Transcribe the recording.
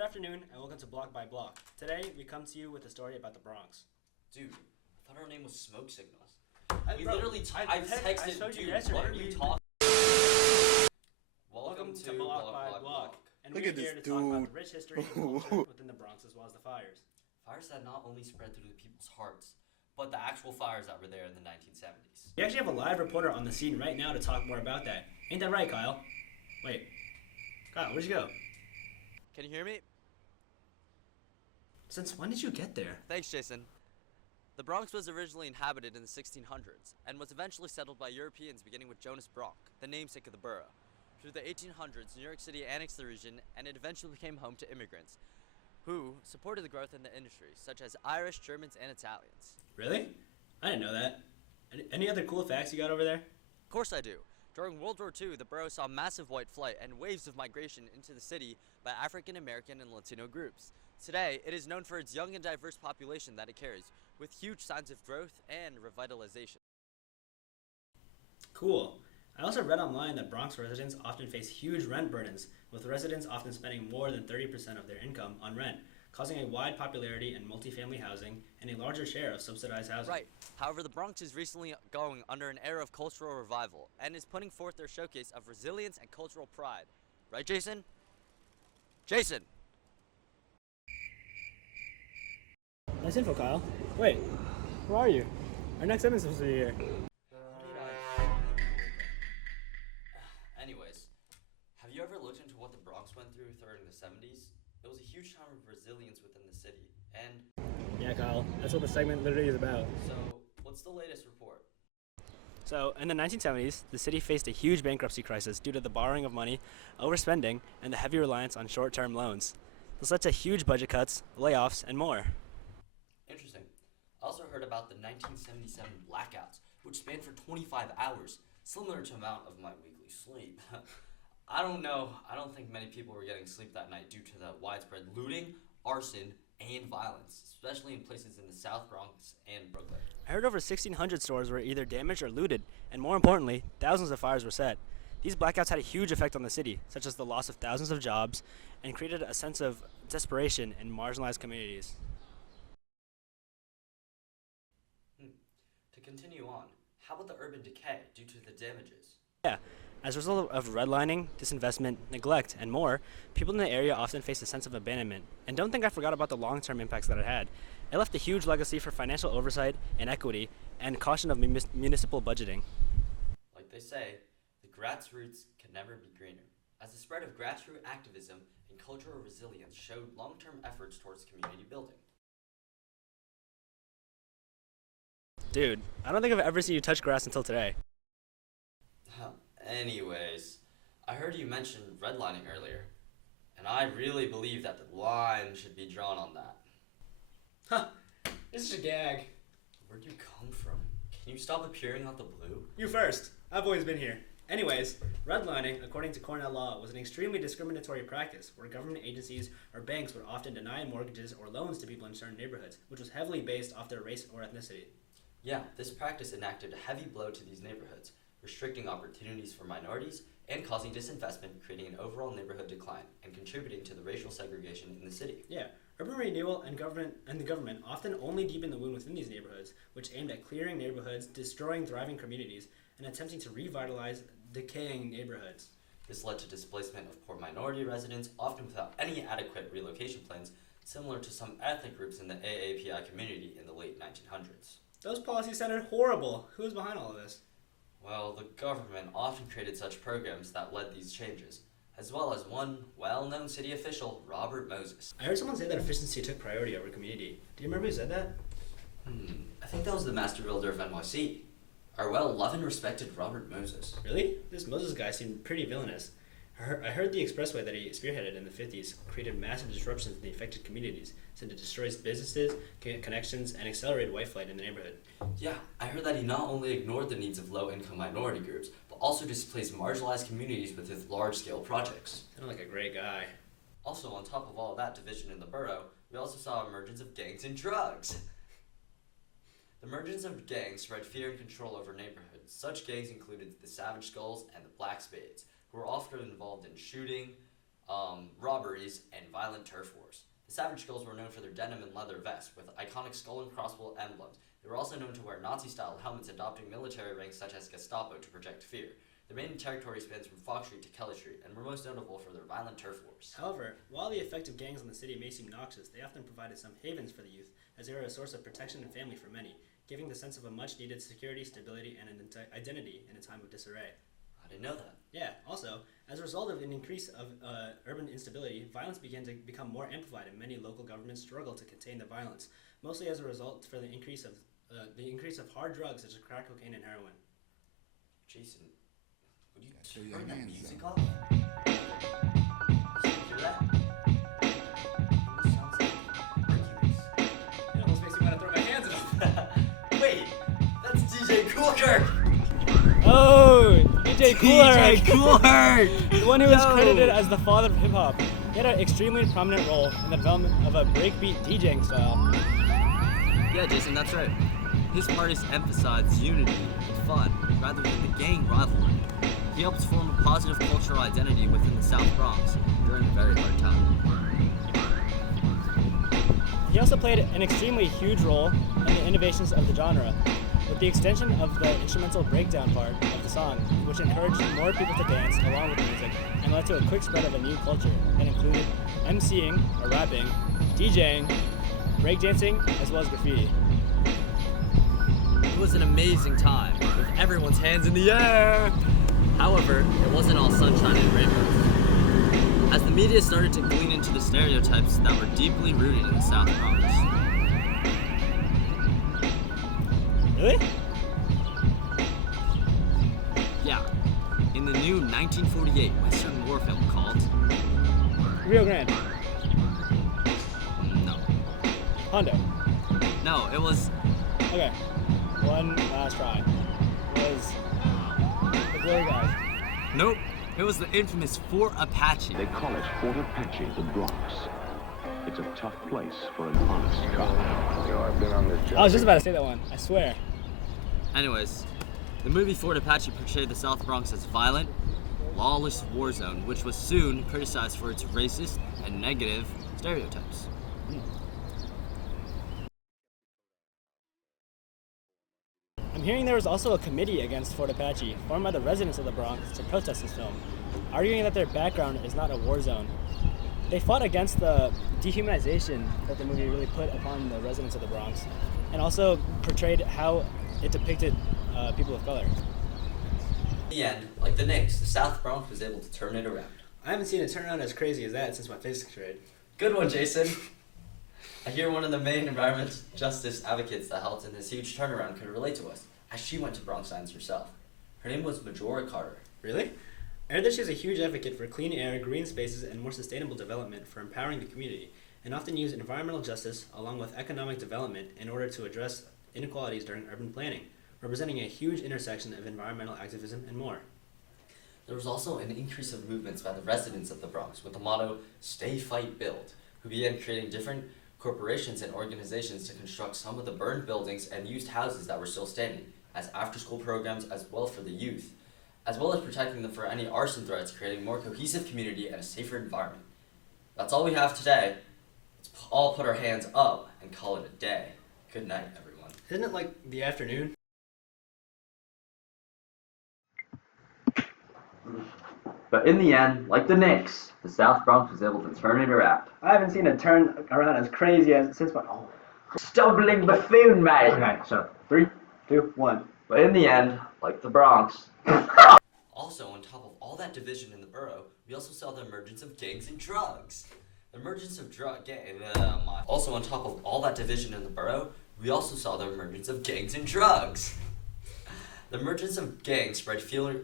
Good afternoon and welcome to Block by Block. Today we come to you with a story about the Bronx. Dude, I thought our name was Smoke Signals. I texted, showed you dude, yesterday. what are you talking? Welcome to Block by Block. And Look we're at here this to talk about dude. the rich history and culture within the Bronx as well as the fires. Fires that not only spread through the people's hearts, but the actual fires that were there in the 1970s. We actually have a live reporter on the scene right now to talk more about that. Ain't that right, Kyle? Wait. Kyle, where'd you go? Can you hear me? Since when did you get there? Thanks, Jason. The Bronx was originally inhabited in the 1600s and was eventually settled by Europeans beginning with Jonas Bronk, the namesake of the borough. Through the 1800s, New York City annexed the region and it eventually became home to immigrants who supported the growth in the industry, such as Irish, Germans, and Italians. Really? I didn't know that. Any other cool facts you got over there? Of course I do. During World War II, the borough saw massive white flight and waves of migration into the city by African American and Latino groups. Today, it is known for its young and diverse population that it carries, with huge signs of growth and revitalization. Cool. I also read online that Bronx residents often face huge rent burdens, with residents often spending more than 30% of their income on rent, causing a wide popularity in multifamily housing and a larger share of subsidized housing. Right. However, the Bronx is recently going under an era of cultural revival and is putting forth their showcase of resilience and cultural pride. Right, Jason? Jason! Nice info, Kyle. Wait, where are you? Our next segment's supposed to be here. Anyways, have you ever looked into what the Bronx went through during the 70s? It was a huge time of resilience within the city. And Yeah, Kyle, that's what the segment literally is about. so, what's the latest report? So, in the 1970s, the city faced a huge bankruptcy crisis due to the borrowing of money, overspending, and the heavy reliance on short-term loans. This led to huge budget cuts, layoffs, and more. Interesting. I also heard about the 1977 blackouts, which spanned for 25 hours, similar to amount of my weekly sleep. I don't know. I don't think many people were getting sleep that night due to the widespread looting, arson, and violence, especially in places in the South Bronx and Brooklyn. I heard over 1,600 stores were either damaged or looted, and more importantly, thousands of fires were set. These blackouts had a huge effect on the city, such as the loss of thousands of jobs, and created a sense of desperation in marginalized communities. To continue on, how about the urban decay due to the damages? Yeah, as a result of redlining, disinvestment, neglect, and more, people in the area often face a sense of abandonment. And don't think I forgot about the long-term impacts that it had. It left a huge legacy for financial oversight and equity, and caution of municipal budgeting. Like they say, the grassroots can never be greener. As the spread of grassroots activism and cultural resilience showed long-term efforts towards community building. Dude, I don't think I've ever seen you touch grass until today. Anyways, I heard you mention redlining earlier, and I really believe that the line should be drawn on that. Huh, this is a gag. Where'd you come from? Can you stop appearing out the blue? You first. I've always been here. Anyways, redlining, according to Cornell law, was an extremely discriminatory practice where government agencies or banks would often deny mortgages or loans to people in certain neighborhoods, which was heavily based off their race or ethnicity. Yeah, this practice enacted a heavy blow to these neighborhoods, restricting opportunities for minorities and causing disinvestment, creating an overall neighborhood decline and contributing to the racial segregation in the city. Yeah, urban renewal and the government often only deepened the wound within these neighborhoods, which aimed at clearing neighborhoods, destroying thriving communities, and attempting to revitalize decaying neighborhoods. This led to displacement of poor minority residents, often without any adequate relocation plans, similar to some ethnic groups in the AAPI community in the late 1900s. Those policies sounded horrible. Who was behind all of this? Well, the government often created such programs that led these changes, as well as one well-known city official, Robert Moses. I heard someone say that efficiency took priority over community. Do you remember who said that? I think that was the master builder of NYC, our well-loved and respected Robert Moses. Really? This Moses guy seemed pretty villainous. I heard the expressway that he spearheaded in the 50s created massive disruptions in the affected communities, since it destroys businesses, connections, and accelerated white flight in the neighborhood. Yeah, I heard that he not only ignored the needs of low-income minority groups, but also displaced marginalized communities with his large-scale projects. Sounded like a great guy. Also, on top of all that division in the borough, we also saw emergence of gangs and drugs. The emergence of gangs spread fear and control over neighborhoods. Such gangs included the Savage Skulls and the Black Spades, who were often involved in shooting, robberies, and violent turf wars. The Savage Girls were known for their denim and leather vests with iconic skull and crossbow emblems. They were also known to wear Nazi-style helmets, adopting military ranks such as Gestapo to project fear. Their main territory spans from Fox Street to Kelly Street, and were most notable for their violent turf wars. However, while the effect of gangs on the city may seem noxious, they often provided some havens for the youth, as they were a source of protection and family for many, giving the sense of a much-needed security, stability, and an identity in a time of disarray. I didn't know that. Yeah, also, as a result of an increase of urban instability, violence began to become more amplified, and many local governments struggled to contain the violence, mostly as a result for the increase of hard drugs such as crack cocaine and heroin. Jason, would you Show your turn that hands music up. off? Did you hear that? It sounds like Hercules. It almost makes me want to throw my hands up. Wait, that's DJ Kool Herc! Oh, DJ Kool Herc! Kool Herc! The one who is credited as the father of hip hop. He had an extremely prominent role in the development of a breakbeat DJing style. Yeah, Jason, that's right. His parties emphasized unity and fun rather than the gang rivalry. He helped form a positive cultural identity within the South Bronx during a very hard time. He also played an extremely huge role in the innovations of the genre, with the extension of the instrumental breakdown part of the song, which encouraged more people to dance along with the music and led to a quick spread of a new culture that included MCing or rapping, DJing, breakdancing, as well as graffiti. It was an amazing time, with everyone's hands in the air! However, it wasn't all sunshine and rainbows, as the media started to glean into the stereotypes that were deeply rooted in the South Bronx. Really? Yeah, in the new 1948 Western war film called... Rio Grande. No. Hondo. No, it was... Okay. One last try. Was the Glory Guys. Nope. It was the infamous Fort Apache. They call it Fort Apache, the Bronx. It's a tough place for an honest cop. You know, I've been on this job. I was just about to say that one. I swear. Anyways, the movie Fort Apache portrayed the South Bronx as violent, lawless war zone, which was soon criticized for its racist and negative stereotypes. I'm hearing there was also a committee against Fort Apache, formed by the residents of the Bronx to protest this film, arguing that their background is not a war zone. They fought against the dehumanization that the movie really put upon the residents of the Bronx, and also portrayed how it depicted people of color. In the end, like the Knicks, the South Bronx was able to turn it around. I haven't seen a turnaround as crazy as that since my physics trade. Good one, Jason. I hear one of the main environmental justice advocates that helped in this huge turnaround could relate to us, as she went to Bronx Science herself. Her name was Majora Carter. Really? I heard that she's a huge advocate for clean air, green spaces, and more sustainable development for empowering the community, and often used environmental justice along with economic development in order to address inequalities during urban planning, representing a huge intersection of environmental activism and more. There was also an increase of movements by the residents of the Bronx with the motto, "Stay, Fight, Build," who began creating different corporations and organizations to construct some of the burned buildings and used houses that were still standing as after-school programs as well for the youth, as well as protecting them for any arson threats, creating a more cohesive community and a safer environment. That's all we have today. Let's all put our hands up and call it a day. Good night, everyone. Isn't it like the afternoon? But in the end, like the Knicks, the South Bronx was able to turn it around. I haven't seen a turn around as crazy as since my. Oh. Stumbling buffoon, mate! Okay, so 3, 2, 1. But in the end, like the Bronx. Also, on top of all that division in the borough, we also saw the emergence of gangs and drugs. The emergence of Also, on top of all that division in the borough, we also saw the emergence of gangs and drugs. The emergence of gangs spread fear